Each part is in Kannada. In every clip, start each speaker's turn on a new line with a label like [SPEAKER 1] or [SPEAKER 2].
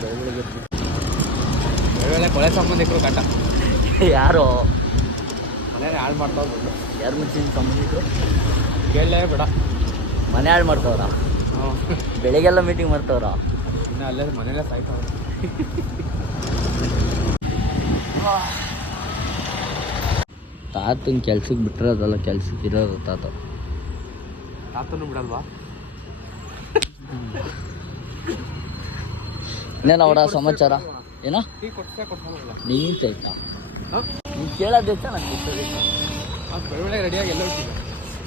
[SPEAKER 1] ಬೆಳಗ್ಗೆ
[SPEAKER 2] ಒಳ್ಳೆ ಕೊಳೆ ಸಂಬಂಧಿಕರು ಕಟ್ಟ
[SPEAKER 1] ಯಾರು?
[SPEAKER 2] ಮನೇಲಿ ಹಾಳು ಮಾಡ್ತಾ ಬಂದು
[SPEAKER 1] ಯಾರು ಮುಂಚಿನ ಸಂಬಂಧಿಕರು
[SPEAKER 2] ಕೇಳಲೇ ಬೇಡ.
[SPEAKER 1] ಮನೆ ಹಾಳು ಮಾಡ್ತಾವ್ರ? ಬೆಳಿಗ್ಗೆಲ್ಲ ಮೀಟಿಂಗ್ ಮಾಡ್ತಾವ್ರ?
[SPEAKER 2] ಇನ್ನು ಅಲ್ಲೇ ಮನೆಯಲ್ಲೇ ಸಾಯ್ತಾವ್ರ
[SPEAKER 1] ತಾತನ ಕೆಲ್ಸಕ್ಕೆ ಬಿಟ್ಟಿರೋದಲ್ಲ ಕೆಲ್ಸಕ್ಕೆ ಇರೋದು ತಾತ.
[SPEAKER 2] ತಾತನು ಬಿಡಲ್ವಾ?
[SPEAKER 1] ಇನ್ನೇನು ಅವರ ಸಮಾಚಾರ? ಏನ? ನೀನು ಆಯ್ತಾ ನೀನು ಕೇಳೋದೈತ ನಂಗೆ ಗೊತ್ತದೈತ
[SPEAKER 2] ಅವ್ನು ಬೆಳವಳೆ ರೆಡಿಯಾಗಿ ಎಲ್ಲ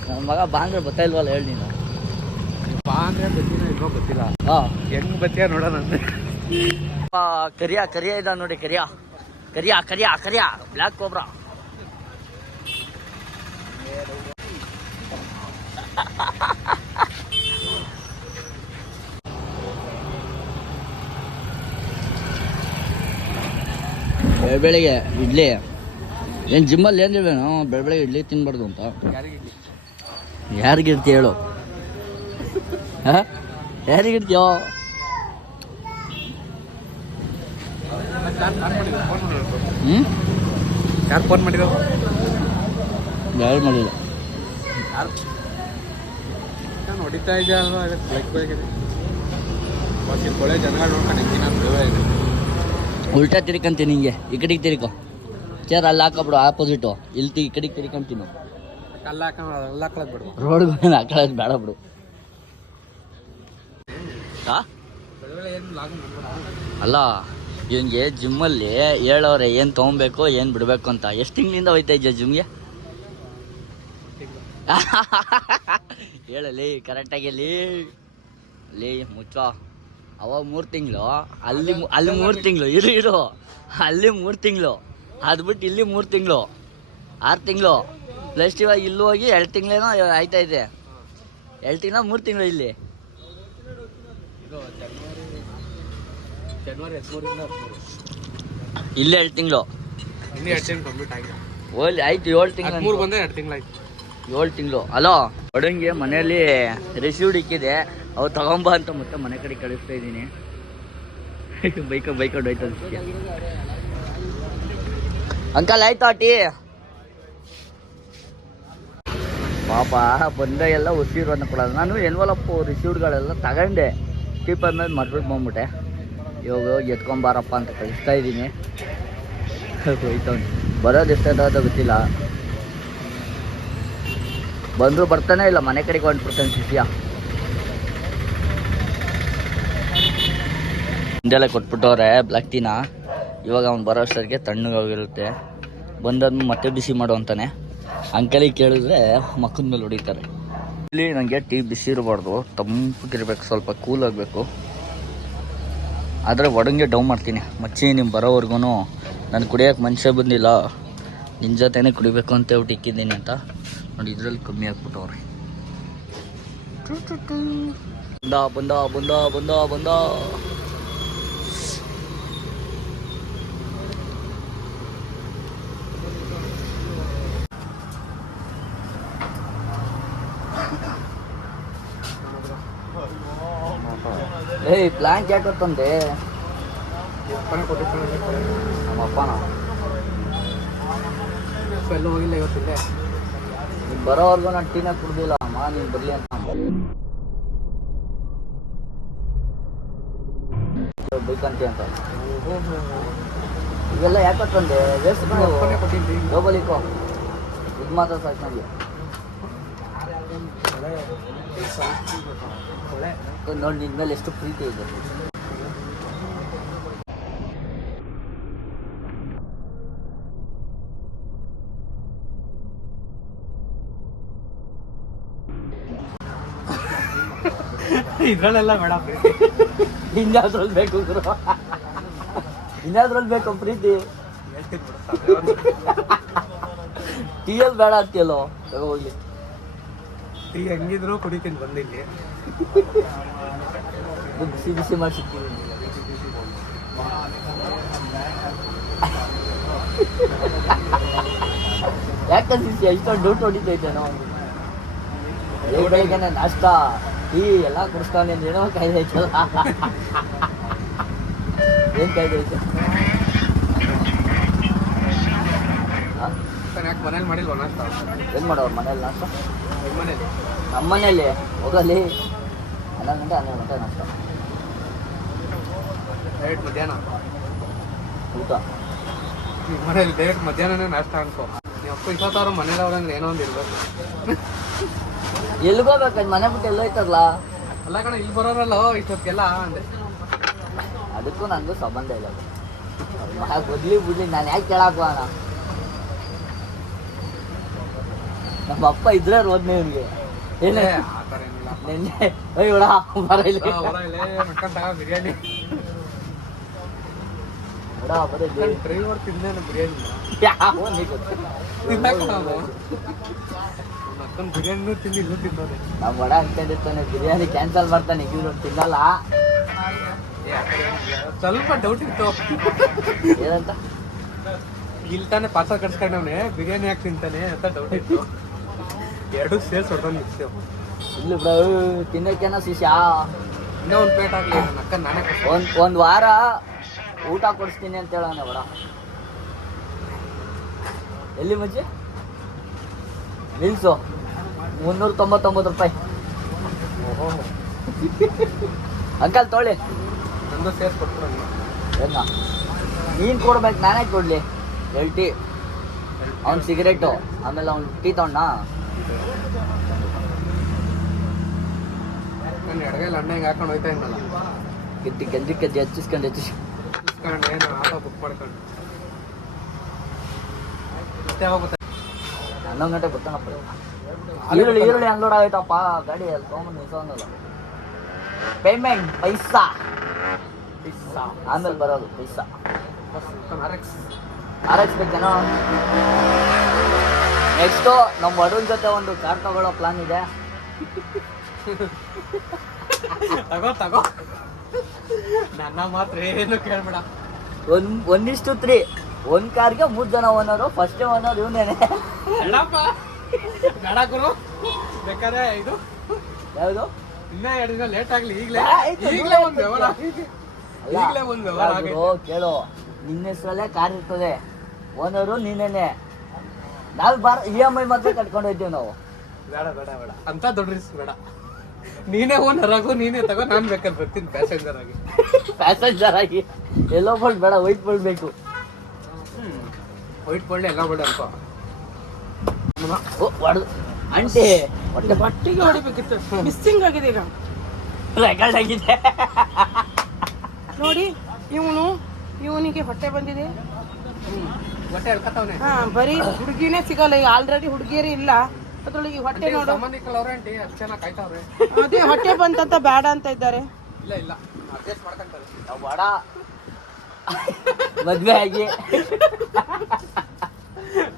[SPEAKER 1] ನನ್ನ ಮಗ ಬಾಂಗ್ರೆ ಬರ್ತಾ ಇಲ್ವಲ್ಲ ಹೇಳಿ ನೀನು.
[SPEAKER 2] ಬಾ ಅಂದ್ರೆ ಬತ್ತೀನ ಇಲ್ವೋ ಗೊತ್ತಿಲ್ಲ.
[SPEAKER 1] ಹಾಂ.
[SPEAKER 2] ಹೆಂಗ್ ಬತ್ತೀಯ ನೋಡೋಣ ಕರಿಯಾ
[SPEAKER 1] ಕರಿಯ ಕರಿಯ ಇದ ನೋಡಿ ಕರಿಯಾ. ಕರಿಯ ಕರಿಯ ಕರಿಯ. ಬ್ಲ್ಯಾಕ್ ಕೋಬ್ರಾ ಬೆಳಿಗ್ಗೆ ಇಡ್ಲಿ. ಏನು ಜಿಮ್ಮಲ್ಲಿ ಏನು ಹೇಳ್ಬೇನು ಬೆಳ ಬೆಳಗ್ಗೆ ಇಡ್ಲಿ ತಿನ್ನಬಾರ್ದು ಅಂತ.
[SPEAKER 2] ಯಾರಿಗೆ
[SPEAKER 1] ಯಾರಿಗಿರ್ತಿ ಹೇಳು. ಹಾಂ? ಯಾರಿಗಿರ್ತೀಯೋ ಹ್ಞೂ
[SPEAKER 2] ಯಾರು ಫೋನ್ ಮಾಡಿದ್ರು
[SPEAKER 1] ಯಾರು ಮಾಡಿಲ್ಲ
[SPEAKER 2] ನಾನು ಹೊಡಿತಾ ಇದ್ದೆ ಬಾಕಿ ಕೊಳೆ ಜನಗಳು ನೋಡ್ಕೊಂಡು ಹೆಂಗಿನ ಇದೆ
[SPEAKER 1] ಉಲ್ಟಾ ತಿರ್ಕಂತೀನಿ ಹಿಂಗೆ ಈ ಕಡೆಗೆ ತಿರ್ಕೊ. ಚೇರ್ ಅಲ್ಲಿ ಹಾಕೋಬಿಡು ಆಪೋಸಿಟು ಇಲ್ಲಿ ಈ ಕಡೆಗೆ ತಿರ್ಕಂತೀನಿ.
[SPEAKER 2] ರೋಡ್ ಹಾಕೊಳ್ಳೋದು ಬಿಡು.
[SPEAKER 1] ಬೇಡ ಅಲ್ಲ ಇವನಿಗೆ ಜಿಮ್ಮಲ್ಲಿ ಹೇಳೋರೆ ಏನು ತೊಗೊಬೇಕು ಏನು ಬಿಡಬೇಕು ಅಂತ. ಎಷ್ಟು ತಿಂಗಳಿಂದ ಹೋಯ್ತಾ ಇದ್ಯಾ ಜಿಮ್ಗೆ ಹೇಳಲಿ ಕರೆಕ್ಟಾಗಿ ಲೇ ಲೇ ಮುಚ್ಚ. ಅವಾಗ ಮೂರು ತಿಂಗಳು. ಅಲ್ಲಿ ಅಲ್ಲಿ ಮೂರು ತಿಂಗಳು. ಇರು ಇರು. ಅಲ್ಲಿ ಮೂರು ತಿಂಗಳು. ಅದು ಬಿಟ್ಟು ಇಲ್ಲಿ ಮೂರು ತಿಂಗಳು. ಆರು ತಿಂಗಳು. ಪ್ಲಸ್ ಇವಾಗ ಇಲ್ಲಿ ಹೋಗಿ ಎರಡು ತಿಂಗಳೇನೋ ಆಯ್ತಾ ಇದೆ. ಎರಡು ತಿಂಗಳ ಮೂರು ತಿಂಗಳು ಇಲ್ಲಿ? ಇಲ್ಲಿ ಎರಡು ತಿಂಗಳು. ಓಲಿ ಆಯ್ತು ಏಳು ತಿಂಗಳು ಏಳು ತಿಂಗಳು. ಅಲೋ ಒಡಂಗೆ ಮನೆಯಲ್ಲಿ ರಿಸೀವ್ಡ್ ಇಕ್ಕಿದೆ. ಅವು ತಗೊಂಬ ಅಂತ ಮತ್ತೆ ಮನೆ ಕಡೆ ಕಳಿಸ್ತಾ ಇದ್ದೀನಿ. ಬೈಕ ಬೈಕೊಂಡು ಹೊಡೋಯ್ತು ಅಂಕಲ್, ಆಯ್ತು ಆಟಿ ಪಾಪ, ಬಂದ ಎಲ್ಲ ಉಸಿರನ್ನ ಕೊಡೋದು ನಾನು ಎನ್ವಲಪ್ಪು ರಿಸೀವ್ಡ್ಗಳೆಲ್ಲ ತಗೊಂಡೆ. ಕೀಪ್ ಅಂದ್ಮೇಲೆ ಮರ್ಬಿಟ್ಟು ಬಂದ್ಬಿಟ್ಟೆ. ಇವಾಗ ಎತ್ಕೊಂಬಾರಪ್ಪ ಅಂತ ಕಳಿಸ್ತಾ ಇದ್ದೀನಿ. ಹೋಯ್ತವ್ನು ಬರೋದು ಎಷ್ಟಾದ ಗೊತ್ತಿಲ್ಲ. ಬಂದರೂ ಬರ್ತಾನೆ ಇಲ್ಲ, ಮನೆ ಕಡೆಗೆ ಹೊಂಟ್ಬಿಡ್ತಾನೆ ಶಿಷ್ಯ ಹಿಂದೆಲ್ಲ ಕೊಟ್ಬಿಟ್ಟವ್ರೆ ಬ್ಲ್ಯಾಕ್ ಟೀನ ಇವಾಗ ಅವ್ನು ಬರೋ ಅಷ್ಟರಿಗೆ ತಣ್ಣಗಾಗಿರುತ್ತೆ ಬಂದಾದ್ಮೇಲೆ ಮತ್ತೆ ಬಿಸಿ ಮಾಡು ಅಂತಾನೆ. ಅಂಕಲಿ ಕೇಳಿದ್ರೆ ಮಕ್ಕದ ಮೇಲೆ ಹೊಡಿತಾರೆ. ಇಲ್ಲಿ ನನಗೆ ಟೀ ಬಿಸಿ ಇರಬಾರ್ದು. ತಂಪಗಿರ್ಬೇಕು, ಸ್ವಲ್ಪ ಕೂಲ್ ಆಗಬೇಕು. ಆದರೆ ಒಡಂಗೆ ಡೌನ್ ಮಾಡ್ತೀನಿ. ಮಚ್ಚಿ ನಿಮ್ಮ ಬರೋವರೆಗೂ ನಾನು ಕುಡಿಯೋಕೆ ಮನುಷ್ಯ ಬಂದಿಲ್ಲ. ನಿನ್ನ ಜೊತೆನೇ ಕುಡಿಬೇಕು ಅಂತ ಹೇಳ್ಬಿಟ್ಟು ಇಕ್ಕಿದ್ದೀನಿ ಅಂತ. ನೋಡಿ, ಇದರಲ್ಲಿ ಕಮ್ಮಿ ಆಗ್ಬಿಟ್ಟವ್ರೆ. ಬಂದ ಬಂದ ಬಂದ ಬಂದ ಬಂದ. ಏಯ್ ಪ್ಲಾಂಕ್ ಯಾಕೆ
[SPEAKER 2] ಗೊತ್ತಂದೆ
[SPEAKER 1] ನಮ್ಮ ಅಪ್ಪನ?
[SPEAKER 2] ಎಲ್ಲೂ ಹೋಗಿಲ್ಲ ಇವತ್ತಿಲ್ಲ
[SPEAKER 1] ನೀನು ಬರೋವರೆಗೂ ನಾನು ಟೀನ ಕುಡ್ದಿಲ್ಲ ಅಮ್ಮ. ನೀನು ಬರಲಿ ಅಂತ. ಬೈಕ್ ಅಂತ. ಇವೆಲ್ಲ ಯಾಕೆ ತಂದೆ ವೇಸ್ಟ್
[SPEAKER 2] ಅಪ್ಪನೇ ಕೊಟ್ಟಿದ್ದಿ.
[SPEAKER 1] ಡಬಲ್ ಇಕೋ ಇದು ಮಾತ್ರ ಸಾಕು ನನಗೆ ನೋಡಿ ನಿನ್ನ ಮೇಲೆ ಎಷ್ಟು ಪ್ರೀತಿ ಇದೆ
[SPEAKER 2] ಇದ್ರಲ್ಲೆಲ್ಲ ಬೇಡ.
[SPEAKER 1] ಇನ್ಯಾವ್ದ್ರಲ್ಲಿ ಬೇಕು ಗುರು? ಇನ್ಯಾವ್ದ್ರಲ್ಲಿ ಬೇಕು ಪ್ರೀತಿ? ಎಲ್ ಬೇಡ. ಅಂತೀಯಲ್ಲೋ? ಹೋಗ್ಲಿ
[SPEAKER 2] ಟೀ ಹೆಂಗಿದ್ರು ಕುಡಿತೀನಿ ಬಂದಿಲ್ಲಿ.
[SPEAKER 1] ಬಿಸಿ ಬಿಸಿ ಮಾಡಿಸಿದ್ದೀನಿ ಯಾಕೆ ಸಿಸಿ ಇಷ್ಟೊಂದು ಡೌಟ್ ಹೊಡಿತೈತೆ ನಾವು ಬೆಳಿಗ್ಗೆ ನಾಷ್ಟ ಟೀ ಎಲ್ಲ ಕುಡಿಸ್ತಾನೆ ಏನೋ ಕಾಯ್ದೆ ಐತಲ್ಲ ಏನು ಕಾಯ್ದೆ ಐತೆ
[SPEAKER 2] ಯಾಕೆ ಮನೇಲಿ ಮಾಡಿಲ್ವ ನಾಷ್ಟ?
[SPEAKER 1] ಏನು ಮಾಡೋರು ಮನೇಲಿ ನಾಷ್ಟ?
[SPEAKER 2] ನಿಮ್ಮ ಮನೇಲಿ
[SPEAKER 1] ನಮ್ಮ ಮನೇಲಿ ಹೋಗಲಿ. ಹನ್ನೊಂದು ಗಂಟೆ ಹನ್ನೆರಡು ಗಂಟೆ ನಷ್ಟ.
[SPEAKER 2] ಡೈರೆಕ್ಟ್ ಮಧ್ಯಾಹ್ನ.
[SPEAKER 1] ಊಟ.
[SPEAKER 2] ನಿಮ್ಮ ಮನೇಲಿ ಡೈರೆಕ್ಟ್ ಮಧ್ಯಾಹ್ನನೇ ನಾಷ್ಟ ಅನ್ಕೋ. ನೀವು ಅಪ್ಪ ಇಪ್ಪತ್ತಾರು ಮನೇಲಿ ಅವ್ರಂದ್ರೆ ಏನೋ ಒಂದು ಇರ್ಬೇಕು.
[SPEAKER 1] ಎಲ್ಗೋಬೇಕು ಮನೆ ಬಿಟ್ಟು ಎಲ್ಲೋಯ್ತಲ್ಲ
[SPEAKER 2] ಅಲ್ಲ ಕಣ ಇಲ್ಲಿ ಬರೋರಲ್ಲ ಇಷ್ಟೊತ್ತಿಗೆಲ್ಲ? ಅಂದೆ.
[SPEAKER 1] ಅದಕ್ಕೂ ನನಗೂ ಸಂಬಂಧ ಇಲ್ಲ. ಬದ್ಲಿ ಬಿಡ್ಲಿ ನಾನು ಯಾಕೆ ಕೇಳಕ್ ಹೋಗೋಣ ನಮ್ಮ ಅಪ್ಪ ಇದ್ರೆ ಹೋದ್ನೆ ನಿಮ್ಗೆ ಏನೇ? ನಿನ್ನೆ ಅಯ್ಯ ಬಿಡ ಬರ ಇಲ್ಲಿ.
[SPEAKER 2] ಬಿರಿಯಾನಿ. ಡ್ರೈವರ್ ತಿಂದೇನು ಬಿರಿಯಾನಿ
[SPEAKER 1] ಯಾವ ನೀ ಗೊತ್ತು
[SPEAKER 2] ಅಕ್ಕನ ಬಿರಿಯಾನಿನೂ ತಿಂದು ಇಲ್ಲೂ ತಿನ್ನೋದೆ.
[SPEAKER 1] ವಡ ಬಡ ಅನ್ಕೊಂಡಿರ್ತಾನೆ ಬಿರಿಯಾನಿ ಕ್ಯಾನ್ಸಲ್ ಮಾಡ್ತಾನೆ ಇವ್ರು ತಿನ್ನಲ್ಲ.
[SPEAKER 2] ಸ್ವಲ್ಪ ಡೌಟ್ ಇತ್ತು.
[SPEAKER 1] ಏನಂತ?
[SPEAKER 2] ಇಲ್ಲಿ ತಾನೇ ಪಾಸ ಕಟ್ಸ್ಕೊಂಡವನೆ ಬಿರಿಯಾನಿ ಯಾಕೆ ತಿಂತಾನೆ ಅಂತ ಡೌಟ್ ಇತ್ತು. ಎರಡು ಸೇರ್ಸ್ ಹೊಡ್ಕೊಂಡು ಮಿಕ್ಸು
[SPEAKER 1] ಇಲ್ಲಿ ಬ್ರೋ ತಿನ್ನೋಕೇನ ಶಿಷ್ಯ.
[SPEAKER 2] ಇನ್ನೂ ಒಂದು ಪ್ಲೇಟ್ ಆಗಲಿ ಅಕ್ಕ ನನಗೆ
[SPEAKER 1] ಒಂದು ಒಂದ್ ವಾರ ಊಟ ಕೊಡಿಸ್ತೀನಿ ಅಂತ ಹೇಳೋಣ ಬಡ ಎಲ್ಲಿ ಮಜ್ಜಿ? ನಿಲ್ಸು. ಮುನ್ನೂರ ತೊಂಬತ್ತೊಂಬತ್ತು ರೂಪಾಯಿ ಅಂಕಲ್ ತೊಳಿ.
[SPEAKER 2] ನಂದು ಸೇರ್ಸ್
[SPEAKER 1] ಕೊಡ್ತೀನಿ ನೀನ್ ಕೊಡ್ಬೇಕು ನಾನೇ ಕೊಡ್ಲಿ. ಎಲ್ ಟೀ ಅವ್ನ್ ಸಿಗರೇಟು ಆಮೇಲೆ ಅವ್ನು ಟೀ ತಗೊಂಡ
[SPEAKER 2] ನನ್ನ ಎಡಗೈಲಿ ಅಣ್ಣ ಹಿಂಗೆ ಹಾಕೊಂಡು ಹೋಯ್ತಾ ಇದ್ನಲ್ಲ.
[SPEAKER 1] ಗಿಟ್ಟಿ ಗಂಜಿ ಕಜ್ಜಿ ಹಚ್ಚಿಸ್ಕೊಂಡು
[SPEAKER 2] ಇಸ್ಕೊಂಡು ಏನು ಆಟೋ ಬುಕ್ ಮಾಡ್ಕೊಂಡು. ಮತ್ತೆ ಯಾವಾಗ
[SPEAKER 1] ಹನ್ನೊಂದು ಗಂಟೆ ಬರ್ತಾನಪ್ಪ ಈರುಳ್ಳಿ ಈರುಳ್ಳಿ ಅನ್ಲೋಡ್ ಆಗೈತಪ್ಪ ಗಾಡಿ ಅಲ್ಲಿ ತೊಗೊಂಬಂದು ನಿಲ್ಸೋಂಗಲ್ಲ ಪೇಮೆಂಟ್ ಪೈಸಾ. ಪೈಸಾ. ಆಮೇಲೆ ಬರೋದು ಪೈಸಾ.
[SPEAKER 2] ಆರ್ ಎಕ್ಸ್
[SPEAKER 1] ಆರ್ ಎಕ್ಸ್ ಬೇಕೇನೋ ನೆಕ್ಸ್ಟು ನಮ್ಮ ವರುಣ್ ಜೊತೆ ಒಂದು ಕಾರ್ ತಗೊಳ್ಳೋ ಪ್ಲಾನ್ ಇದೆ.
[SPEAKER 2] ತಗೋ ತಗೋ. ನನ್ನ ಮಾತ್ರ ಏನು ಕೇಳ್ಬೇಡ.
[SPEAKER 1] ಒಂದ್ ಒಂದಿಷ್ಟು ತ್ರೀ. ಒಂದ್ ಕಾರ್ಗೆ ಮೂರ್ ಜನ ಓನರು ಫಸ್ಟ್ ಓನರ್ ಇವನೇನೆ.
[SPEAKER 2] ಬೇಡಪ್ಪ. ಬೇಡ ಗುರು. ಬೇಕಾದ್ರೆ ಇದು.
[SPEAKER 1] ಯಾವುದು?
[SPEAKER 2] ಇನ್ನ ಎರಡು ದಿನ ಲೇಟ್ ಆಗ್ಲಿ. ಈಗಲೇ ಈಗಲೇ ಒಂದು ವ್ಯವಹಾರ. ಈಗಲೇ ಒಂದು ವ್ಯವಹಾರ
[SPEAKER 1] ಕೇಳು. ನಿನ್ನ ಹೆಸರಲ್ಲೇ ಕಾರ್ ಇರ್ತದೆ. ಓನರು ನೀನೇನೆ. ನಾವು ಬಾರ ಇ ಎಂ ಐ ಮಾತ್ರ ಕಟ್ಕೊಂಡು ಹೋಯ್ತೀವಿ ನಾವು.
[SPEAKER 2] ಬೇಡ ಬೇಡ ಬೇಡ. ಅಂತ ದೊಡ್ಡ ರಿಸ್ಕ್ ಬೇಡ. ನೀನೇ ಓನರ್ ನರಾಗು ನೀನೇ ತಗೋ ನಾನು ಬೇಕಾದ್ರೆ ಬರ್ತೀನಿ ಪ್ಯಾಸೆಂಜರ್ ಆಗಿ.
[SPEAKER 1] ಪ್ಯಾಸೆಂಜರ್ ಆಗಿ. ಎಲ್ಲೋ ಬೋಲ್ಡ್ ಬೇಡ ವೈಟ್ ಬೋಲ್ಡ್ ಬೇಕು.
[SPEAKER 2] ವೈಟ್ ಬೋಲ್ಡ್ ಎಲ್ಲ ಬೋಲ್ಡ್ ಅನ್ಕೋ.
[SPEAKER 1] ಹೊಡ್ದು ಅಂಟಿ. ಹೊಟ್ಟೆ
[SPEAKER 3] ಬಟ್ಟಿಗೆ ಹೊಡಿಬೇಕಿತ್ತು. ಮಿಸ್ಸಿಂಗ್ ಆಗಿದೆ ಈಗ.
[SPEAKER 1] ರೆಕಾರ್ಡ್ ಆಗಿದೆ.
[SPEAKER 3] ನೋಡಿ ಇವನು ಇವನಿಗೆ ಹೊಟ್ಟೆ ಬಂದಿದೆ.
[SPEAKER 2] ಹೊಟ್ಟೆ
[SPEAKER 3] ಹಾ ಬರೀ ಹುಡುಗಿನೇ ಸಿಗಲ್ಲ ಈಗ ಆಲ್ರೆಡಿ ಹುಡುಗಿಯರೇ ಇಲ್ಲ. ಅದ್ರೊಳಗೆ ಈ ಹೊಟ್ಟೆ ನೋಡು.
[SPEAKER 2] ಸಂಬಂಧಿಕರು ಅವ್ರೆ ಆಂಟಿ ಅಷ್ಟು ಚೆನ್ನಾಗಿ ಕಾಯ್ತಾವ್ರೆ.
[SPEAKER 3] ಅದೇ ಹೊಟ್ಟೆ ಬಂತಂತ ಬೇಡ ಅಂತ ಇದ್ದಾರೆ.
[SPEAKER 2] ಇಲ್ಲ ಇಲ್ಲ. ಅಡ್ಜಸ್ಟ್ ಮಾಡ್ಕೊಂತಾರೆ
[SPEAKER 1] ನಾವು ಬಡ. ಮದ್ವೆ ಆಗಿ.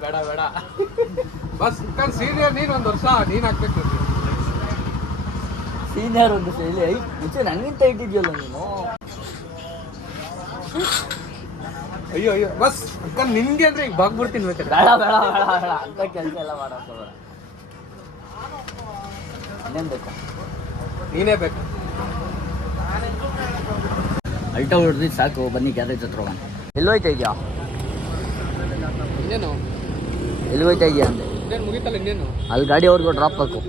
[SPEAKER 2] ಬೇಡ ಬೇಡ. ಬಸ್ ಸೀನಿಯರ್ ನೀನ್ ಒಂದು ವರ್ಷ ನೀನ್ ಹಾಕ್ಬೇಕು
[SPEAKER 1] ಸೀನಿಯರ್ ಒಂದು ಶೈಲಿ ಐ ಮುಂಚೆ ನನಗಿಂತ ಇಟ್ಟಿದ್ಯಲ್ಲ ನೀನು?
[SPEAKER 2] ಅಯ್ಯೋ ಅಯ್ಯೋ ಬಸ್ ಅಕ್ಕ ನಿನ್ಗೆ ಅಂದ್ರೆ ಈಗ ಬಾಗ್ಬಿಡ್ತೀನಿ ಬೇಕಾದ್ರೆ.
[SPEAKER 1] ಬೇಡ ಬೇಡ ಬೇಡ ಬೇಡ. ಅಂತ ಕೆಲಸ ಎಲ್ಲ ಮಾಡೋ ಬೇಡ ಇನ್ನೇನ್ ಬೇಕು?
[SPEAKER 2] ನೀನೇ ಬೇಕು.
[SPEAKER 1] ಅಲ್ಟ ಹೊಡೆದಿದ್ ಸಾಕು ಬನ್ನಿ ಗ್ಯಾರೇಜ್ ಹತ್ರ ಹೋಗೋಣ. ಎಲ್ಲಿ ಹೋಯ್ತಾ ಇದೆಯಾ?
[SPEAKER 2] ಇನ್ನೇನು?
[SPEAKER 1] ಎಲ್ಲಿ ಹೋಯ್ತಾ ಇದೆಯಾ ಅಂದೆ?
[SPEAKER 2] ಇನ್ನೇನು ಮುಗೀತಲ್ಲ ಇನ್ನೇನು?
[SPEAKER 1] ಅಲ್ಲಿ ಅವ್ರಿಗೂ ಡ್ರಾಪ್ ಹಾಕು.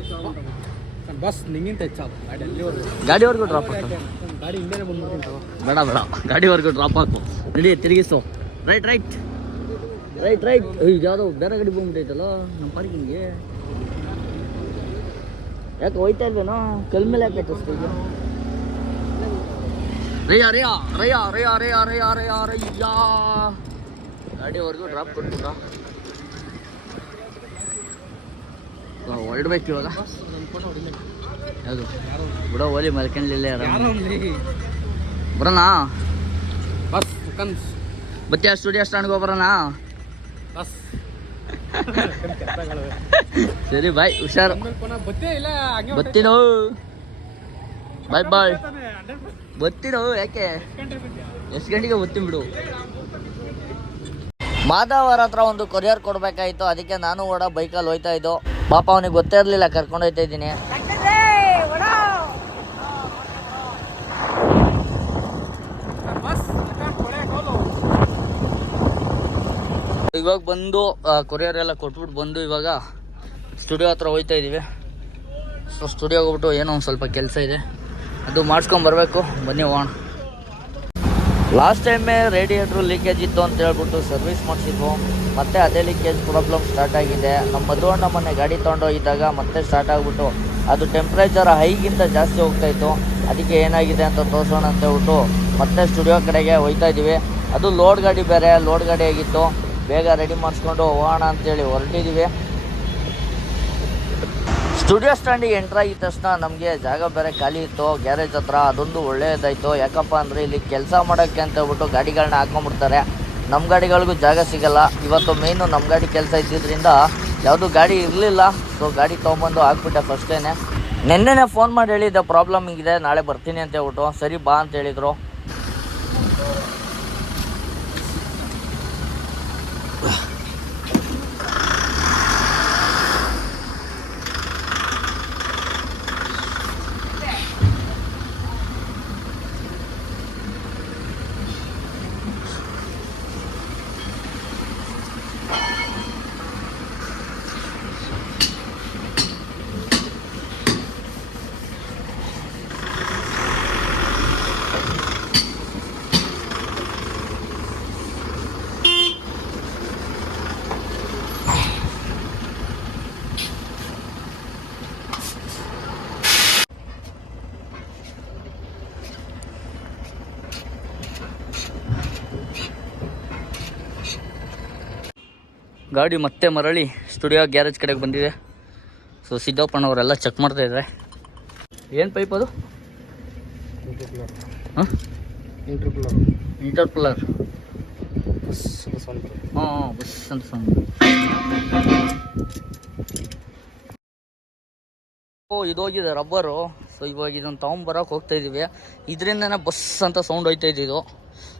[SPEAKER 2] ಬಸ್ ನಿಂಗಿಂತ ಹೆಚ್ಚಾಗ ಗಾಡಿ ಅವ್ರಿಗೂ
[SPEAKER 1] ಗಾಡಿವರೆಗೂ ಡ್ರಾಪ್ ಹಾಕು
[SPEAKER 2] ಗಾಡಿ ಹಿಂದೆ ಬಂದ್ಬಿಟ್ಟು
[SPEAKER 1] ಬೇಡ ಬೇಡ. ಗಾಡಿವರೆಗೂ ಡ್ರಾಪ್ ಹಾಕು. ರೆಡಿ ತಿರುಗಿಸು. ರೈಟ್ ರೈಟ್ ರೈಟ್ ರೈಟ್ ಯಾವುದೋ ಬೇರೆ ಗಾಡಿ ಬಂದ್ಬಿಟ್ಟೈತಲ್ಲ ನಮ್ಮ ಪಾರ್ಕಿಂಗ್ಗೆ ಯಾಕೆ ಹೋಯ್ತಾ ಇಲ್ವೇನೋ? ಕಲ್ ಮೇಲೆ ಯಾಕೆ ತೋರಿಸ್ತಾ ರಯ್ಯ ರಯ್ಯ ರಯ್ಯ ರಯ್ಯ ರಯ್ಯ ರಯ್ಯ ರಯ್ಯ ರಯ್ಯ ಗಾಡಿವರೆಗೂ ಡ್ರಾಪ್ ಕೊಟ್ಬಿಟ್ಟ ಹೊರಡ್ಬೇಕು ಇವಾಗ. ಯಾವುದು? ಬಿಡೋ ಓಲಿ ಮಲ್ಕೊಂಡ್ಲಿಲ್ಲ ಆರಾಮ. ಬರೋಣ?
[SPEAKER 2] ಬಸ್ ಕನ್ಸ್.
[SPEAKER 1] ಮತ್ತೆ ಸ್ಟುಡಿಯೋ ಸ್ಟ್ಯಾಂಡ್ಗೆ ಹೋಗ್ಬರೋಣ
[SPEAKER 2] ಬಸ್.
[SPEAKER 1] ಸರಿ ಬಾಯ್ ಹುಷಾರು. ಬತ್ತಿನೋ ಬಾಯ್ ಬಾಯ್ ಬತ್ತಿನೋ ಯಾಕೆ? ಎಷ್ಟು ಗಂಟೆಗೆ ಬತ್ತೀನಿ ಬಿಡು. ಮಾಧವರ ಹತ್ರ ಒಂದು ಕೊರಿಯರ್ ಕೊಡ್ಬೇಕಾಯ್ತು. ಅದಕ್ಕೆ ನಾನು ಕೂಡ ಬೈಕಲ್ಲಿ ಹೋಯ್ತಾ ಇದ್ದು. ಪಾಪ ಅವನಿಗೆ ಗೊತ್ತೇ ಇರಲಿಲ್ಲ, ಕರ್ಕೊಂಡು ಹೋಯ್ತಾ ಇದ್ದೀನಿ
[SPEAKER 2] ಬಸ್
[SPEAKER 1] ಇವಾಗ ಬಂದು ಕೊರಿಯರ್ ಎಲ್ಲ ಕೊಟ್ಬಿಟ್ಟು ಬಂದು ಇವಾಗ ಸ್ಟುಡಿಯೋ ಹತ್ರ ಹೋಗ್ತಾ ಇದ್ದೀವಿ ಸೊ ಸ್ಟುಡಿಯೋ ಹೋಗ್ಬಿಟ್ಟು ಏನೋ ಒಂದು ಸ್ವಲ್ಪ ಕೆಲಸ ಇದೆ. ಅದು ಮಾಡಿಸ್ಕೊಂಡು ಬರಬೇಕು. ಬನ್ನಿ ಹೋಗೋಣ. ಲಾಸ್ಟ್ ಟೈಮೇ ರೇಡಿಯೇಟ್ರು ಲೀಕೇಜ್ ಇತ್ತು ಅಂತ ಹೇಳ್ಬಿಟ್ಟು ಸರ್ವಿಸ್ ಮಾಡಿಸಿದ್ವು. ಮತ್ತೆ ಅದೇ ಲೀಕೇಜ್ ಪ್ರಾಬ್ಲಮ್ ಸ್ಟಾರ್ಟ್ ಆಗಿದೆ. ನಮ್ಮ ಮದುವಣ್ಣ ಮೊನ್ನೆ ಗಾಡಿ ತೊಗೊಂಡೋಗಿದ್ದಾಗ ಮತ್ತೆ ಸ್ಟಾರ್ಟ್ ಆಗಿಬಿಟ್ಟು ಅದು ಟೆಂಪ್ರೇಚರ್ ಹೈಗಿಂತ ಜಾಸ್ತಿ ಹೋಗ್ತಾ ಇತ್ತು. ಅದಕ್ಕೆ ಏನಾಗಿದೆ ಅಂತ ತೋರಿಸೋಣ ಅಂತ ಹೇಳ್ಬಿಟ್ಟು ಮತ್ತೆ ಸ್ಟುಡಿಯೋ ಕಡೆಗೆ ಹೋಗ್ತಾ ಇದ್ದೀವಿ ಅದು ಲೋಡ್ ಗಾಡಿ ಬೇರೆ ಲೋಡ್ ಗಾಡಿ ಆಗಿತ್ತು. ಬೇಗ ರೆಡಿ ಮಾಡಿಸ್ಕೊಂಡು ಹೋಗೋಣ ಅಂತೇಳಿ ಹೊರಟಿದ್ದೀವಿ ಸ್ಟುಡಿಯೋ ಸ್ಟ್ಯಾಂಡಿಗೆ ಎಂಟ್ರ್ ಆಗಿದ ತಕ್ಷಣ ನಮಗೆ ಜಾಗ ಬೇರೆ ಖಾಲಿ ಇತ್ತು ಗ್ಯಾರೇಜ್ ಹತ್ರ. ಅದೊಂದು ಒಳ್ಳೆಯದಾಯಿತು ಯಾಕಪ್ಪ ಅಂದರೆ ಇಲ್ಲಿ ಕೆಲಸ ಮಾಡೋಕ್ಕೆ ಅಂತ ಹೇಳ್ಬಿಟ್ಟು ಗಾಡಿಗಳನ್ನ ಹಾಕೊಂಡ್ಬಿಡ್ತಾರೆ. ನಮ್ಮ ಗಾಡಿಗಳಿಗೂ ಜಾಗ ಸಿಗಲ್ಲ. ಇವತ್ತು ಮೇಯ್ನು ನಮ್ಮ ಗಾಡಿ ಕೆಲಸ ಇದ್ದಿದ್ದರಿಂದ ಯಾವುದು ಗಾಡಿ ಇರಲಿಲ್ಲ. ಸೊ ಗಾಡಿ ತೊಗೊಂಬಂದು ಹಾಕ್ಬಿಟ್ಟೆ ಫಸ್ಟೇನೆ ನಿನ್ನೆನೆ ಫೋನ್ ಮಾಡಿ ಹೇಳಿದ್ದೆ ಪ್ರಾಬ್ಲಮ್ ಹಿಂಗಿದೆ, ನಾಳೆ ಬರ್ತೀನಿ ಅಂತ ಹೇಳ್ಬಿಟ್ಟು. ಸರಿ, ಬಾ ಅಂತ ಹೇಳಿದರು. 啊。ಗಾಡಿ ಮತ್ತೆ ಮರಳಿ ಸ್ಟುಡಿಯೋ ಗ್ಯಾರೇಜ್ ಕಡೆಗೆ ಬಂದಿದೆ. ಸೊ ಸಿದ್ದಪ್ಪನವರೆಲ್ಲ ಚೆಕ್ ಮಾಡ್ತಾ ಇದ್ದಾರೆ. ಏನು ಪೈಪ್ ಅದು? ಹಾಂ? ಇಂಟರ್ಪ್ಲರ್ ಬಸ್ ಅಂತ ಸೌಂಡ್ ಓ ಇದೋಗಿದೆ ರಬ್ಬರು ಸೊ ಇವಾಗ ಇದನ್ನು ತೊಗೊಂಬರಕ್ಕೆ ಹೋಗ್ತಾ ಇದ್ದೀವಿ ಇದರಿಂದನೇ ಬಸ್ ಅಂತ ಸೌಂಡ್ ಹೋಯ್ತಾ ಇದ್ದಿದ್ದು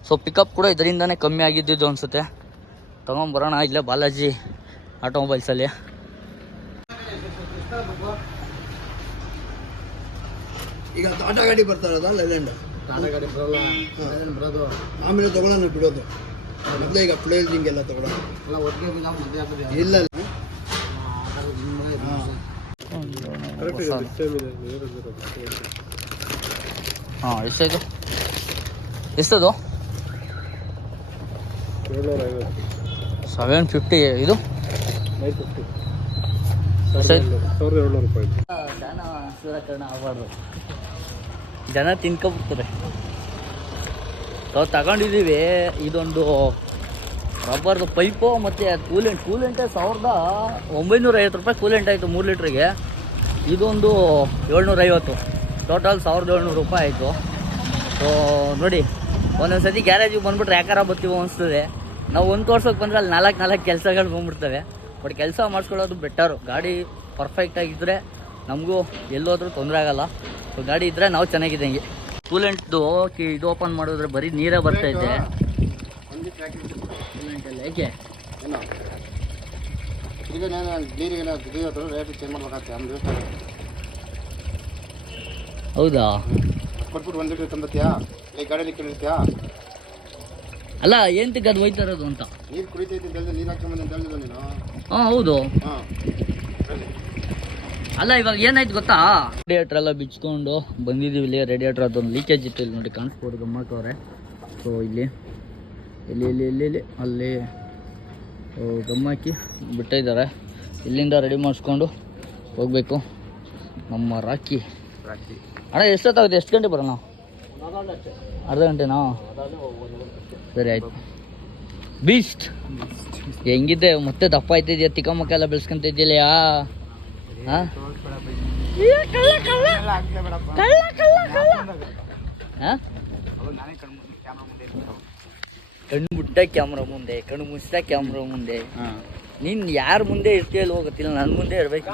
[SPEAKER 1] ಸೊ ಪಿಕಪ್ ಕೂಡ ಇದರಿಂದನೇ ಕಮ್ಮಿ ಆಗಿದ್ದಿದ್ದು ಅನಿಸುತ್ತೆ. ತೊಗೊಂಬರೋಣ. ಇಲ್ಲೇ ಬಾಲಾಜಿ ಆಟೋಮೊಬೈಲ್ಸಲ್ಲಿ
[SPEAKER 4] ಈಗ ಟಾಟಾ ಗಾಡಿ ಬರ್ತಾ ಇರೋದಾ? ಲೈಲ್ಯಾಂಡ್
[SPEAKER 2] ಬರೋದು.
[SPEAKER 4] ಆಮೇಲೆ ತಗೊಳ್ಳೋಣ ಬಿಡೋದು. ಮೊದಲೇ ಈಗ ಪ್ಲೇಜಿಂಗ್ ಎಲ್ಲ ತಗೊಳ್ಳೋಣ.
[SPEAKER 2] ಎಲ್ಲ ಒಟ್ಟಿಗೆ ನಾವು ಮದುವೆ ಆಗೋದು
[SPEAKER 4] ಇಲ್ಲ
[SPEAKER 1] ಹಾಂ ಎಷ್ಟಾಯ್ತು ಎಷ್ಟದು? ಸೆವೆನ್ ಫಿಫ್ಟಿ ಇದು? ಜನ ಸೂರಕರಣ ಆಗಬಾರ್ದು ಜನ ತಿನ್ಕೊಬಿಡ್ತಾರೆ. ತಗೊಂಡಿದ್ದೀವಿ ಇದೊಂದು ರಬ್ಬರ್ದು ಪೈಪು ಮತ್ತು ಕೂಲೆಂಟ್ ಕೂಲೆಂಟೇ ಸಾವಿರದ ಒಂಬೈನೂರ ಐವತ್ತು ರೂಪಾಯಿ ಕೂಲೆಂಟ್ ಆಯಿತು ಮೂರು ಲೀಟ್ರಿಗೆ. ಇದೊಂದು ಏಳ್ನೂರೈವತ್ತು. ಟೋಟಲ್ ಸಾವಿರದ ಏಳ್ನೂರು ರೂಪಾಯಿ ಆಯಿತು. ಸೊ ನೋಡಿ ಒಂದೊಂದು ಸತಿ ಗ್ಯಾರೇಜಿಗೆ ಬಂದ್ಬಿಟ್ರೆ ಯಾಕಾರ ಬರ್ತೀವೋ ಅನಿಸ್ತದೆ. ನಾವು ಒಂದು ತೋರ್ಸೋಕೆ ಬಂದರೆ ಅಲ್ಲಿ ನಾಲ್ಕು ನಾಲ್ಕು ಕೆಲಸಗಳು ಬಂದ್ಬಿಡ್ತವೆ. ಬಟ್ ಕೆಲಸ ಮಾಡಿಸ್ಕೊಳ್ಳೋದು ಬೆಟರು ಗಾಡಿ ಪರ್ಫೆಕ್ಟಾಗಿದ್ದರೆ ನಮಗೂ ಎಲ್ಲೋದ್ರೂ ತೊಂದರೆ ಆಗಲ್ಲ. ಸೊ ಗಾಡಿ ಇದ್ದರೆ ನಾವು ಚೆನ್ನಾಗಿದ್ದಂಗೆ. ಕೂಲೆಂಟ್ದು ಇದು ಓಪನ್ ಮಾಡಿದ್ರೆ ಬರೀ ನೀರೇ ಬರ್ತೈತೆ ಕೂಲೆಂಟಲ್ಲಿ
[SPEAKER 2] ಏನೋ ಈಗ ನಾನು ನೀರಿಗೆಲ್ಲ ರೇಟ್ ಚೇಂಜ್ ಮಾಡ್ಬೇಕಾಗ್ತದೆ ಒಂದು ದಿವಸ
[SPEAKER 1] ಹೌದಾ?
[SPEAKER 2] ಕೊಟ್ಬಿಟ್ಟು ಒಂದು ಲೀಟ್ರ್ ತಂಬತ್ತೀಯಾ ಈ ಗಾಡಿಯಲ್ಲಿ ಕೇಳಿರ್ತೀಯಾ?
[SPEAKER 1] ಅಲ್ಲ ಏಂತಕ್ಕೆ ಅದು ಹೋಯ್ತಾ ಇರೋದು ಅಂತ.
[SPEAKER 2] ನೀರು ಕುಡಿತೈತಿ ಅಂತ ಹೇಳಿದ್ರೆ ನೀರು ಹಾಕ್ಕೊಂಬಂದು ಅಂತ ಹೇಳಿದ್ರು ನೀನು?
[SPEAKER 1] ಹಾಂ ಹೌದು.
[SPEAKER 2] ಹಾಂ.
[SPEAKER 1] ಅಲ್ಲ ಇವಾಗ ಏನಾಯ್ತು ಗೊತ್ತಾ? ರೇಡಿಯೇಟರ್ ಎಲ್ಲ ಬಿಚ್ಕೊಂಡು ಬಂದಿದ್ದೀವಿ ಇಲ್ಲಿ. ರೇಡಿಯೇಟರ್ ಅದೊಂದು ಲೀಕೇಜ್ ಇತ್ತು ಇಲ್ಲಿ ನೋಡಿ ಕಾಣಿಸ್ಬೋದು ಗಮ್ಮಕ್ಕವ್ರೆ ಸೊ ಇಲ್ಲಿ ಇಲ್ಲಿ ಇಲ್ಲಿ ಇಲ್ಲಿ ಇಲ್ಲಿ ಅಲ್ಲಿ. ಗಮ್ಮಾಕಿ ಬಿಟ್ಟಿದ್ದಾರೆ. ಇಲ್ಲಿಂದ ರೆಡಿ ಮಾಡಿಸ್ಕೊಂಡು ಹೋಗಬೇಕು. ನಮ್ಮ ರಾಕಿ ಅಣ್ಣ ಎಷ್ಟೊತ್ತಾಗುತ್ತೆ? ಎಷ್ಟು ಗಂಟೆ ಬರೋಣ ಅರ್ಧ ಗಂಟೆನಾ? ಸರಿ ಆಯ್ತು. ಬೀಸ್ಟ್ ಹೆಂಗಿದ್ದೆ ಮತ್ತೆ ದಪ್ಪ ಆಯ್ತಿದ್ಯಾ ತಿಕ್ಕ ಮಕ್ಕ ಎಲ್ಲ ಬೆಳೆಸ್ಕೊಂತ ಕಣ್ಣು ಮುಟ್ಟ ಕ್ಯಾಮ್ರಾ ಮುಂದೆ ಕಣ್ಣು ಮುಚ್ಚಿದ ಕ್ಯಾಮ್ರಾ ಮುಂದೆ. ನೀನ್ ಯಾರ ಮುಂದೆ ಇರ್ತೀಯಲ್ಲಿ ಹೋಗತ್ತಿಲ್ಲ ನನ್ನ ಮುಂದೆ ಇರ್ಬೇಕು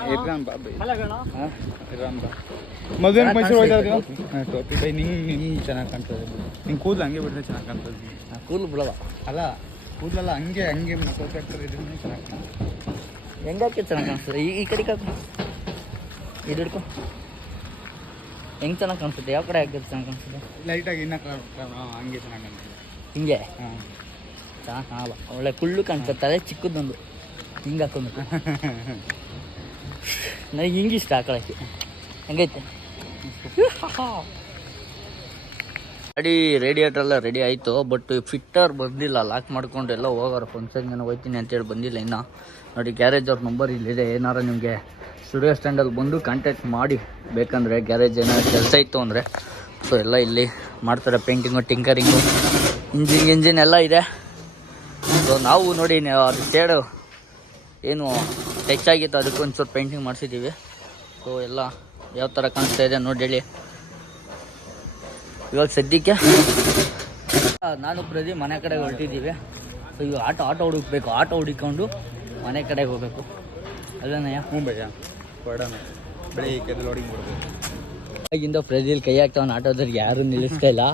[SPEAKER 1] ಹಾಂ?
[SPEAKER 2] ಮದುವೆ
[SPEAKER 1] ಮೈಸೂರು ಹೋಯ್ತಾ ಇದ್ದೀರಾ?
[SPEAKER 2] ಟೋಪಿ ಬೈ ನಿಂಗೆ ನಿಂಗೆ ಚೆನ್ನಾಗಿ ಕಾಣ್ತದೆ ನಿಂಗೆ ಕೂದಲು ಹಂಗೆ ಬಿಟ್ಟರೆ ಚೆನ್ನಾಗಿ ಕಾಣ್ತದೆ
[SPEAKER 1] ನಾ ಕೂದಲು ಬಿಡಲ್ಲ
[SPEAKER 2] ಅಲ್ಲ ಕೂದಲೆಲ್ಲ ಹಂಗೆ ಹಂಗೆ ಹಾಕ್ತಾರೆ ಇದನ್ನ ಚೆನ್ನಾಗಿ
[SPEAKER 1] ಹೆಂಗಾಕೆ ಚೆನ್ನಾಗಿ ಕಾಣಿಸ್ತದೆ ಈ ಈ ಕಡೆ ಹಾಕು. ಇದು ಹಿಡ್ಕೊ. ಹೆಂಗೆ ಚೆನ್ನಾಗಿ ಕಾಣಿಸುತ್ತೆ ಯಾವ ಕಡೆ ಹಾಕಿದ್ರೆ ಚೆನ್ನಾಗಿ ಕಾಣಿಸುತ್ತೆ
[SPEAKER 2] ಲೈಟಾಗಿ ಇನ್ನೂ ಹಂಗೆ ಚೆನ್ನಾಗಿ ಕಾಣಿಸುತ್ತೆ
[SPEAKER 1] ಹಿಂಗೆ?
[SPEAKER 2] ಹಾಂ.
[SPEAKER 1] ಚೆನ್ನಾಗಿ ಕಾಣಲ್ಲ ಒಳ್ಳೆ ಕುಳ್ಳು ಕಾಣಿಸುತ್ತೆ ತಲೆ ಚಿಕ್ಕದೊಂದು ಹಿಂಗೆ ಹಾಕೊಂಡು ನನಗೆ ಹಿಂಗೆ ಇಷ್ಟ ಹಾಕೊಳಕ್ಕೆ ಹೆಂಗೈತೆ? ಗಾಡಿ ರೇಡಿಯೇಟರ್ ಎಲ್ಲ ರೆಡಿ ಆಯಿತು ಬಟ್ ಫಿಟ್ಟರ್ ಬಂದಿಲ್ಲ. ಲಾಕ್ ಮಾಡ್ಕೊಂಡು ಎಲ್ಲ ಹೋಗೋರು ಫಂಕ್ಷನ್ಗೆ ಹೋಗ್ತೀನಿ ಅಂತೇಳಿ ಬಂದಿಲ್ಲ ಇನ್ನು. ನೋಡಿ ಗ್ಯಾರೇಜ್ ಅವ್ರ ನಂಬರ್ ಇಲ್ಲಿದೆ. ಏನಾರು ನಿಮಗೆ ಸ್ಟುಡಿಯೋ ಸ್ಟ್ಯಾಂಡಲ್ಲಿ ಬಂದು ಕಾಂಟ್ಯಾಕ್ಟ್ ಮಾಡಿ. ಬೇಕಂದರೆ ಗ್ಯಾರೇಜ್ ಏನಾದ್ರು ಕೆಲಸ ಇತ್ತು ಅಂದರೆ. ಸೊ ಎಲ್ಲ ಇಲ್ಲಿ ಮಾಡ್ತಾರೆ. ಪೇಂಟಿಂಗು ಟಿಂಕರಿಂಗು ಇಂಜಿನ್ ಇಂಜಿನ್ ಎಲ್ಲ ಇದೆ. ಸೊ ನಾವು ನೋಡಿ ಅದು ಸೇಡು ಏನು ಟಚ್ ಆಗಿತ್ತು ಅದಕ್ಕೆ ಒಂಚೂರು ಪೇಂಟಿಂಗ್ ಮಾಡಿಸಿದ್ದೀವಿ ಸೊ ಎಲ್ಲ ಯಾವ ಥರ ಕಾಣಿಸ್ತಾ ಇದೆ ನೋಡಿ ಹೇಳಿ. ಇವಾಗ ಸದ್ಯಕ್ಕೆ ನಾನು ಪ್ರದೀಪ್ ಮನೆ ಕಡೆ ಹೊರಟಿದ್ದೀವಿ. ಸೊ ಇವಾಗ ಆಟೋ ಆಟೋ ಹುಡುಕ್ಬೇಕು. ಆಟೋ ಹುಡುಕೊಂಡು ಮನೆ ಕಡೆಗೆ ಹೋಗ್ಬೇಕು. ಅಲ್ಲನಯ್ಯ?
[SPEAKER 5] ಮುಂಬೈ ಕೊಡೋಣ. ಬೆಳಿಗ್ಗೆ
[SPEAKER 1] ಆಗಿಂದ ಫ್ರೆಜಿಲ್ ಕೈ ಹಾಕ್ತಾವನ್. ಆಟೋದ್ರಿಗೆ ಯಾರು ನಿಲ್ಲಿಸ್ತಾ ಇಲ್ಲ.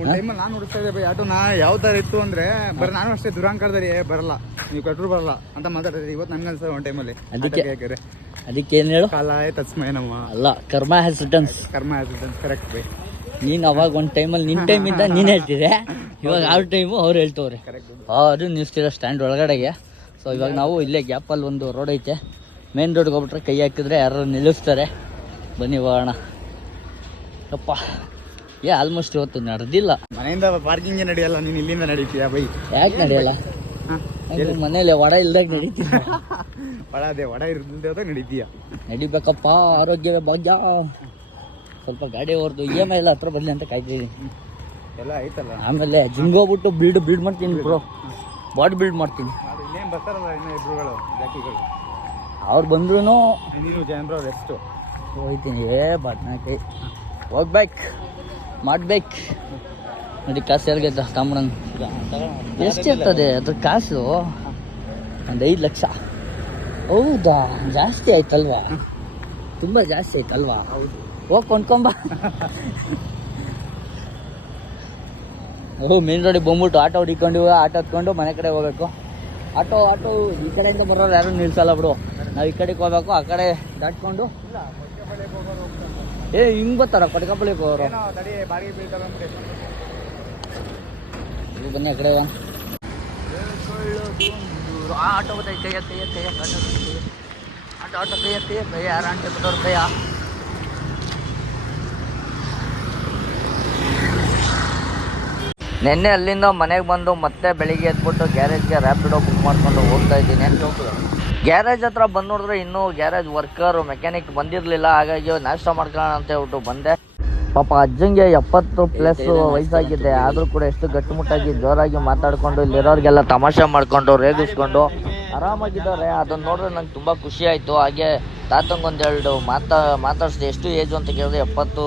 [SPEAKER 5] ಒಂದು ಟೈಮಲ್ಲಿ ನಾನು ಹುಡುಕ್ತಾ ಇದ್ದೆ ಬೈ ನಾ ಯಾವ ಥರ ಇತ್ತು ಅಂದರೆ ಬರ ನಾನು ಅಷ್ಟೇ ದುರಾಂಕಾರದಲ್ಲಿ ಬರಲ್ಲ. ನೀವು ಕೊಟ್ಟರು ಬರಲ್ಲ ಅಂತ ಮಾತಾಡಿದ್ರಿ ಇವತ್ತು ನನ್ಗೆ ಅನ್ಸ ಒಂದು ಟೈಮಲ್ಲಿ
[SPEAKER 1] ಅದಕ್ಕೆ-
[SPEAKER 5] ಯಾಕೆ
[SPEAKER 1] ಅದಕ್ಕೆ ಏನು ಹೇಳು?
[SPEAKER 5] ಕಾಲಾಯ ತಸ್ಮೈ ನಮ್ಮ
[SPEAKER 1] ಅಲ್ಲ ಕರ್ಮ ಹ್ಯಾಸ್ ರಿಟರ್ನ್ಸ್
[SPEAKER 5] ಕರ್ಮ ಕರೆಕ್ಟ್ ಬೈ.
[SPEAKER 1] ನೀನು ಅವಾಗ ಒಂದು ಟೈಮಲ್ಲಿ ನಿನ್ನ ಇದ್ದ ನೀನು ಹೇಳ್ತಿದ್ದೆ. ಇವಾಗ ಯಾವ ಟೈಮು ಅವ್ರು ಹೇಳ್ತವ್ರೆ.
[SPEAKER 5] ಕರೆಕ್ಟ್
[SPEAKER 1] ಅದು ನಿಲ್ಸ್ತಿರೋ ಸ್ಟ್ಯಾಂಡ್ ಒಳಗಡೆಗೆ. ಸೊ ಇವಾಗ ನಾವು ಇಲ್ಲೇ ಗ್ಯಾಪಲ್ಲಿ ಒಂದು ರೋಡ್ ಐತೆ. ಮೇನ್ ರೋಡ್ಗೆ ಹೋಗ್ಬಿಟ್ರೆ ಕೈ ಹಾಕಿದ್ರೆ ಯಾರು ನಿಲ್ಲಿಸ್ತಾರೆ. ಬನ್ನಿ ಹೋಗೋಣ. ಅಪ್ಪ ಏ ಆಲ್ಮೋಸ್ಟ್ ಇವತ್ತು ನಡೆದಿಲ್ಲ.
[SPEAKER 5] ಮನೆಯಿಂದ ಪಾರ್ಕಿಂಗ್ ನಡೆಯಲ್ಲ ನೀನು ಇಲ್ಲಿಂದ ನಡೀತೀಯ? ಬೈ.
[SPEAKER 1] ಯಾಕೆ ನಡೆಯಲ್ಲ? ಮನೇಲಿ ವಡ ಇಲ್ದಾಗ ನಡೀತೀಯ
[SPEAKER 5] ವಡ ಅದೇ ವಡ ಇರ್ದಿದ್ದೆ ನಡೀತೀಯ?
[SPEAKER 1] ನಡಿಬೇಕಪ್ಪ ಆರೋಗ್ಯವೇ ಭಾಗ್ಯ. ಸ್ವಲ್ಪ ಗಾಡಿ ಹೊರದು ಇ ಎಂ ಐ ಎಲ್ಲ ಹತ್ರ ಬರಲಿ ಅಂತ ಕಾಯ್ತೀನಿ
[SPEAKER 5] ಎಲ್ಲ ಐತಲ್ಲ
[SPEAKER 1] ಆಮೇಲೆ ಜಿಮ್ಗೆ ಹೋಗ್ಬಿಟ್ಟು ಬಿಲ್ಡ್ ಬಿಲ್ಡ್ ಮಾಡ್ತೀನಿ ಬ್ರೋ ಬಾಡಿ ಬಿಲ್ಡ್ ಮಾಡ್ತೀನಿ ಅವ್ರು ಬಂದ್ರು ಹೋಗ್ತೀನಿ ಏ ಬದ್ನಾಕೈ ಹೋಗ್ಬೇಕು. ಮಾಡ್ಬೇಕು. ನೋಡಿ, ಕಾಸು ಎಲ್ಗೈತ ತಾಮ್ರನ್ ಎಷ್ಟು ಇರ್ತದೆ? ಅದ್ರ ಕಾಸು ಒಂದು ಐದು ಲಕ್ಷ. ಹೌದಾ? ಜಾಸ್ತಿ ಆಯ್ತಲ್ವಾ? ತುಂಬ ಜಾಸ್ತಿ ಆಯ್ತಲ್ವಾ? ಹೋಗಿ ಕೊಂಡ್ಕೊಂಬ ಓ, ಮೇನ್ ರೋಡಿಗೆ ಬಂದ್ಬಿಟ್ಟು ಆಟೋ ಹೊಡಿಕೊಂಡು, ಆಟೋ ಹತ್ಕೊಂಡು ಮನೆ ಕಡೆ ಹೋಗ್ಬೇಕು. ಆಟೋ ಆಟೋ, ಈ ಕಡೆಯಿಂದ ಬರೋರು ಯಾರು ನಿಲ್ಸಲ್ಲ ಬಿಡು. ನಾವು ಈ ಕಡೆಗೆ ಹೋಗ್ಬೇಕು, ಆ ಕಡೆ ದಾಟ್ಕೊಂಡು. ಏ ಹಿಂಗ್ ಬರ್ತಾರ? ಕೊಟ್ಕಪ್ಪಳಿಗೆ ಅವರು ಬನ್ನಿ ಆ ಕಡೆ ಆಟೋ ಬರ್ತೈತೆ ಕೈಯ ಕೈಯ ಕೈಯ ಆಟೋ ಆಟೋ ಕೈಯ ಕೈಯ ಕೈಯ ಯಾರು ಆಂಟಿ ಕೈಯ ನಿನ್ನೆ ಅಲ್ಲಿಂದ ಮನೆಗೆ ಬಂದು ಮತ್ತೆ ಬೆಳಿಗ್ಗೆ ಎದ್ಬಿಟ್ಟು ಗ್ಯಾರೇಜ್ಗೆ ರ್ಯಾಪಿಡೋ ಬುಕ್ ಮಾಡ್ಕೊಂಡು ಹೋಗ್ತಾ ಇದ್ದೀನಿ. ಗ್ಯಾರೇಜ್ ಹತ್ರ ಬಂದ್ ನೋಡಿದ್ರೆ ಇನ್ನೂ ಗ್ಯಾರೇಜ್ ವರ್ಕರ್ ಮೆಕ್ಯಾನಿಕ್ ಬಂದಿರಲಿಲ್ಲ, ಹಾಗಾಗಿ ನಾಷ್ಟ ಮಾಡ್ಕೊಳ್ಳೋಣ ಅಂತ ಹೇಳ್ಬಿಟ್ಟು ಬಂದೆ. ಪಾಪ ಅಜ್ಜಂಗೆ ಎಪ್ಪತ್ತು ಪ್ಲಸ್ ವಯಸ್ಸಾಗಿದೆ, ಆದರೂ ಕೂಡ ಎಷ್ಟು ಗಟ್ಟಿಮುಟ್ಟಾಗಿ ಜೋರಾಗಿ ಮಾತಾಡ್ಕೊಂಡು ಇಲ್ಲಿರೋರಿಗೆಲ್ಲ ತಮಾಷೆ ಮಾಡ್ಕೊಂಡು ರೇಗಿಸ್ಕೊಂಡು ಆರಾಮಾಗಿದ್ದಾರೆ. ಅದನ್ನ ನೋಡಿದ್ರೆ ನಂಗೆ ತುಂಬ ಖುಷಿ ಆಯಿತು. ಹಾಗೆ ತಾತಂಗೆ ಒಂದೆರಡು ಮಾತಾ, ಮಾತಾಡಿಸಿದೆ. ಎಷ್ಟು ಏಜು ಅಂತ ಕೇಳಿದ್ರೆ ಎಪ್ಪತ್ತು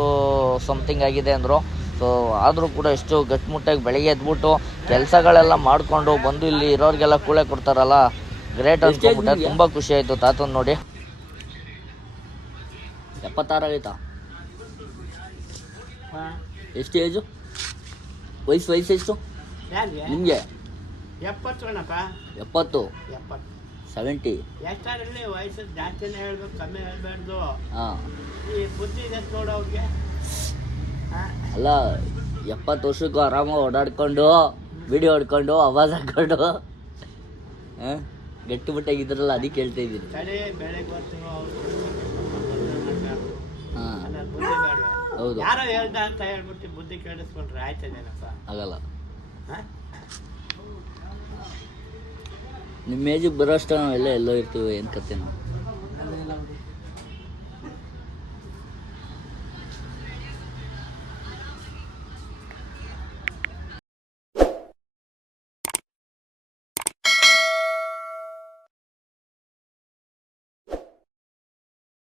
[SPEAKER 1] ಸಮಥಿಂಗ್ ಆಗಿದೆ ಅಂದರು. ಸೊ ಆದರೂ ಕೂಡ ಎಷ್ಟು ಗಟ್ಟಿಮುಟ್ಟಾಗಿ ಬೆಳಗ್ಗೆ ಎದ್ಬಿಟ್ಟು ಕೆಲಸಗಳೆಲ್ಲ ಮಾಡಿಕೊಂಡು ಬಂದು ಇಲ್ಲಿ ಇರೋರಿಗೆಲ್ಲ ಕೂಳೆ ಕೊಡ್ತಾರಲ್ಲ ಗ್ರೇಟ್ ಅನ್ಕೊಂಡ್ಬಿಟ್ಟೆ ತುಂಬ ಖುಷಿ ಆಯಿತು ತಾತನ್ ನೋಡಿ. ಎಪ್ಪತ್ತಾರು ಆಗೈತಾ? ಎಷ್ಟು ಏಜು ವಯಸ್ಸು ವಯಸ್ಸು ಎಷ್ಟು? ನಿಮಗೆ?
[SPEAKER 6] ಎಪ್ಪತ್ತು
[SPEAKER 1] ಸೆವೆಂಟಿ
[SPEAKER 6] ಎಷ್ಟಾಗಲಿ ವಯಸ್ಸು ಜಾಸ್ತಿನೇ ಹೇಳ್ಬೇಕು ಕಮ್ಮಿ ಹೇಳ್ಬಾರ್ದು.
[SPEAKER 1] ಹಾಂ.
[SPEAKER 6] ಈ ಬುದ್ಧಿ ಇದೆ ನೋಡು ಅವ್ರಿಗೆ.
[SPEAKER 1] ಅಲ್ಲ ಎಪ್ಪತ್ತು ವರ್ಷಕ್ಕೂ ಆರಾಮಾಗಿ ಓಡಾಡ್ಕೊಂಡು ವಿಡಿಯೋ ಹೊಡ್ಕೊಂಡು ಅವಾಜ್ ಹಾಕೊಂಡು. ಹಾಂ. ಗಟ್ಟಿ ಇದ್ರಲ್ಲ ಅದಕ್ಕೆ ಹೇಳ್ತಾ ಇದ್ದೀನಿ. ಹೌದು.
[SPEAKER 6] ಯಾರೋ ಹೇಳ್ದ ಅಂತ ಹೇಳ್ಬಿಟ್ಟು ಬುದ್ಧಿ ಕೇಳಿಸ್ಕೊಂಡ್ರೆ ಆಯ್ತದೇನಪ್ಪ
[SPEAKER 1] ಆಗಲ್ಲ? ನಿಮ್ಮ ಏಜಿಗೆ ಬರೋಷ್ಟು ನಾವೆಲ್ಲ ಎಲ್ಲೋ ಇರ್ತೀವಿ ಏನು ಕತೆ ನಾವು?